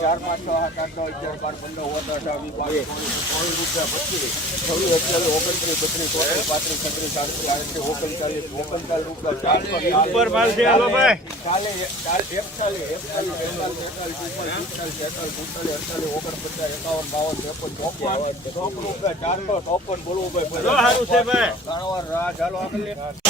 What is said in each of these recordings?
ચાર પાંચ છ સાત આઠ નવ અગિયાર બાર પંદર ઓગણ અઢાર બાવીસ ચોવીસ રૂપિયા પચીસ છવ્વીસ અઠ્યાવીસ ઓગણત્રીસ બત્રીસ ચોત્રીસ પાંત્રીસ છત્રીસ સાડત્રીસ આડત્રીસ ઓગણચાલીસ ઓગણચાલીસ રૂપિયા ચારસો એકતાલીસ એકતાલીસ સુડતાલીસ અડતાલીસ ઓગણપચાસ એકાવન બાવન ત્રેપન ચોપન ચોપન રૂપિયા ચારસો ચોપન બોલવું ભાઈ. ત્રણ રાહ ચાલો આગળ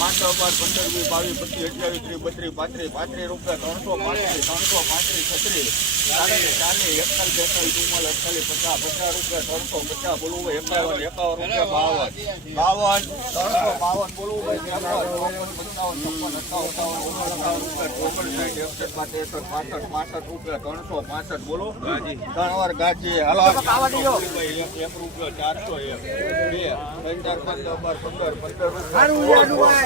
પાંચ, બાર પંદર, વીસ, બાવીસ, પચીસ, અઠ્યાવીસ, ત્રીસ, બત્રીસ, પાંત્રીસ, પાંત્રીસ રૂપિયા, ત્રણસો પાંત્રીસ, ત્રણસો પાંત્રીસ, છત્રીસ, ચાલીસ, ચાલીસ, એકતાલીસ, બેતાલીસ, ચુમ્માલીસ, અડતાલીસ, પચાસ, પચાસ રૂપિયા, ત્રણસો પચાસ, બોલવું ભાઈ, એકાવન, એકાવન રૂપિયા, બાવન, બાવન, ત્રણસો બાવન, બોલવું ભાઈ, ત્રેપન, પંચાવન, છપ્પન, અઠાવન અઠ્ઠાવન, ઓગણસાઠ રૂપિયા, એકસઠ, બાસઠ, એકસઠ, પાસઠ, પાસઠ રૂપિયા, ત્રણસો પાસઠ, બોલો. ત્રણ વાર ગાજી હલો. એક રૂપિયો ચારસો એક બે ત્રણ ચાર પાંચ બાર પંદર પંદર રૂપિયા.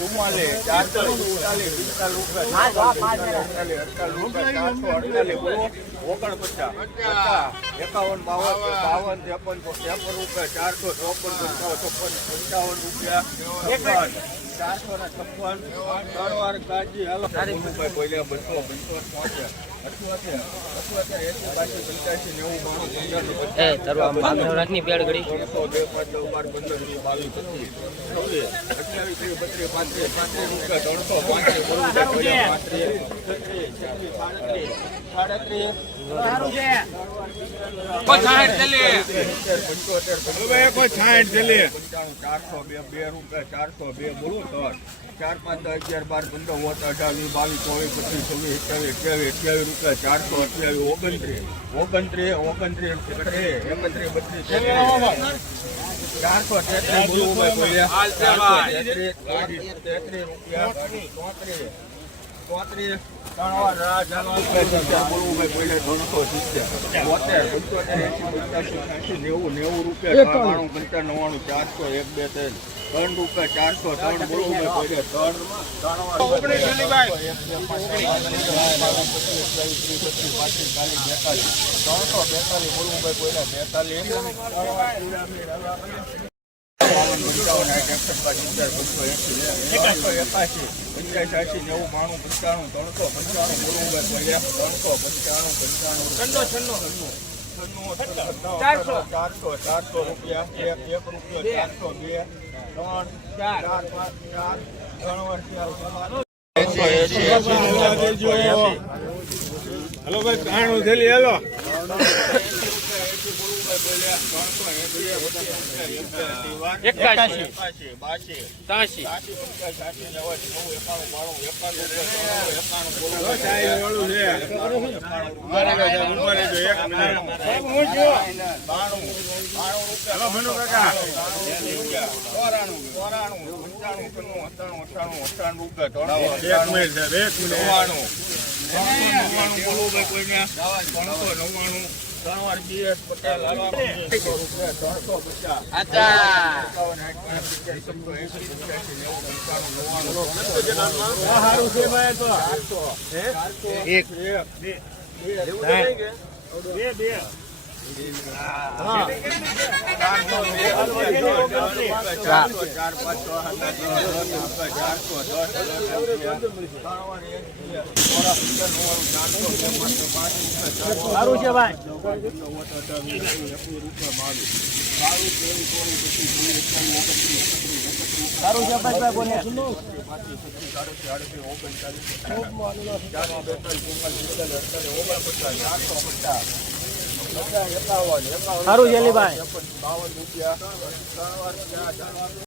ચુમ્માલીસ ચારસો સુડતાલીસ પિસ્તાલીસ રૂપિયા અડતાલીસ અડતાલીસ રૂપિયા ઓગણપચાસ પચાસ એકાવન બાવન બાવન ત્રેપન ત્રેપન રૂપિયા ચારસો ચોપન પંચાવન ચોપન પંચાવન રૂપિયા ચારસો ને છપ્પન ત્રણ વાર કાજી હાલો ભાઈ બોલ્યા બસો પંચોતેર એ તારું આમ રાખની પેડ ઘડી ચારસો બે બે રૂપિયા ચારસો બે બોલું ચાર પાંચ અગિયાર બાર પંદર અઢાર વીસ બાવીસ ચોવીસ પચીસ છવ્વીસ અઠ્યાવીસ અઠ્યાવીસ અઠ્યાવીસ રૂપિયા ચારસો અઠ્યાવીસ ઓગણત્રીસ. ઓગણત્રીસ ઓગણત્રીસ એકત્રીસ, બત્રીસ ચારસો તેત્રીસ બોલ્યા. ચારસો તેત્રીસ તેત્રીસ રૂપિયા ચોત્રીસ નેવું નેવું રૂપિયા નવ્વાણું પંચાણું નવ્વાણું ચારસો એક બે ત્રણ. ત્રણ રૂપિયા ચારસો ત્રણ બોલવું ભાઈ ત્રણ ત્રણસો બેતાલીસ બોલવું ભાઈ બેતાલીસ. બાવન, પંચાવન, સાઠ, એકસઠ, સિત્તેર, ત્રણસો, પંચાણું, બોલવું ત્રણસો, પંચાણું, પંચાણું, ચારસો ચારસો રૂપિયા એક એક ચારસો બે ત્રણ ચાર પાંચ ચાર એસી ભાઈ કાણું થેલી હાલો એક મિનિટ સાહેબ એક મિનિટ નવ્વાણું બોલવું ભાઈ કોઈને ત્રણસો નવ્વાણું ત્રણ બીએસ પટેલ એક. બે, બે, ચારસો, ચારસો, ચારસો, પાંચસો, ચારસો, સારું છે ભાઈ સારું છે ભાઈ બોલે સારું છે ભાઈ બાવન ત્રણ વાર